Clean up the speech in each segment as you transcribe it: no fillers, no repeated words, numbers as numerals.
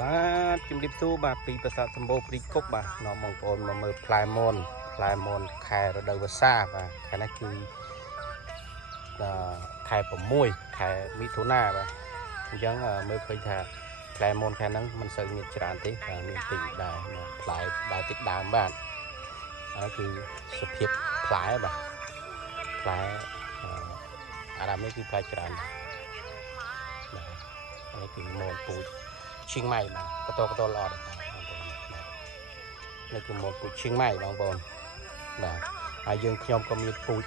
បាទជំរាបសួរបាទពីប្រាសាទសម្បូរព្រីកុកបាទនាំបងប្អូនមកមើលផ្លែមនខែរដូវវស្សាបាទខែនេះគឺខែ6ខែមិថុនាបាទអញ្ចឹងមើលឃើញថាផ្លែមនខែហ្នឹងមិនសូវមានច្រើនទេមានតិចដែរផ្លែដែលតិចដើមបាទហើយគឺសភាពផ្លែបាទផ្លែអារ៉ាមនេះគឺផ្លែច្រើនបាទនេះគឺមនពូជឈៀងម៉ៃបាទកតល្អដែរបងប្អូនបាទនេះគឺមនពូជឈៀងម៉ៃបងប្អូនបាទហើយយើងខ្ញុំក៏មានពូជ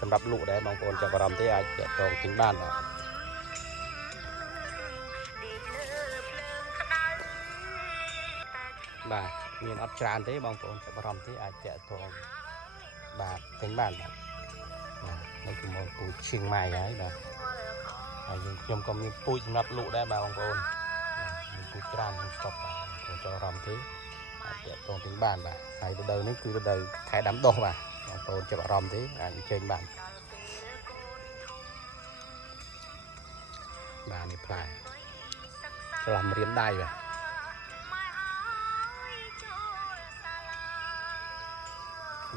សម្រាប់លក់ដែរបងប្អូនចាប់អារម្មណ៍ទេអាចតងទិញបានបាទមានអត់ច្រើនទេបងប្អូនចាប់អារម្មណ៍ទេអាចតតងបាទទិញបានបាទនេះគឺមនពូជឈៀងម៉ៃហើយបាទហើយយើងខ្ញុំក៏មានពូជសម្រាប់លក់ដែរបាទបងប្អូនមានពូជច្រើនក្នុងស្តុកបាទបងចូលអារម្មណ៍ទេអាចតតងទិញបានបាទហើយរដូវនេះគឺរដូវខែដាំដុះបាទបងប្អូនចាប់អារម្មណ៍ទេអាចអញ្ជើញបានបាទនេះផ្លែឆ្លាមរៀនដៃបាទ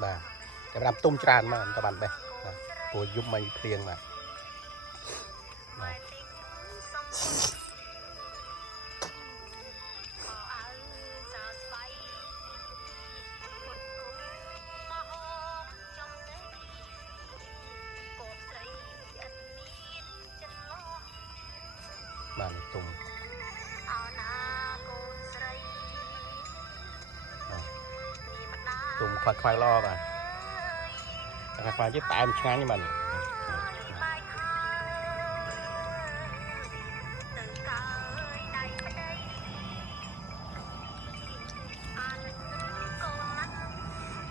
បាទតែបានទុំច្រើនមកតបានបេះបាទព្រោះយប់មិនភ្លៀងបាទបាទទុំទុំខ្វាយល្អបាទតែខ្វាយជិះផ្អែមឆ្ងាញ់បាទ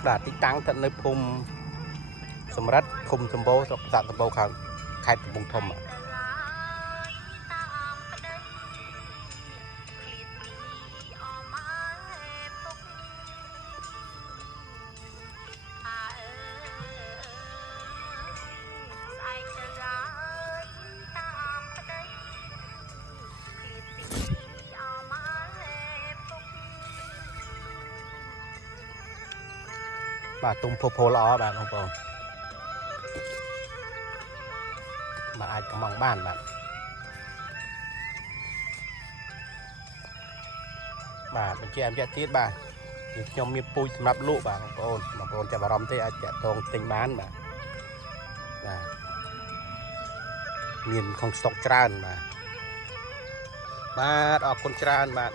បាទទីតាំងស្ថិតនៅភូមិសម្រិទ្ធឃុំសម្បូរស្រុកប្រាសាទសម្បូរខាងខេត្តកំពង់ធំបាទទុំភពល្អបាទបងប្អូនបាទអាចកំងបានបាទបញ្ជាក់ទៀតបាទខ្ញុំមានពូជសម្រាប់លក់បាទបងប្អូនចាប់អារម្មណ៍ទេអាចតាក់ទងទិញបានបាទមានក្នុងស្តុកច្រើនបាទអរគុណច្រើនបាទ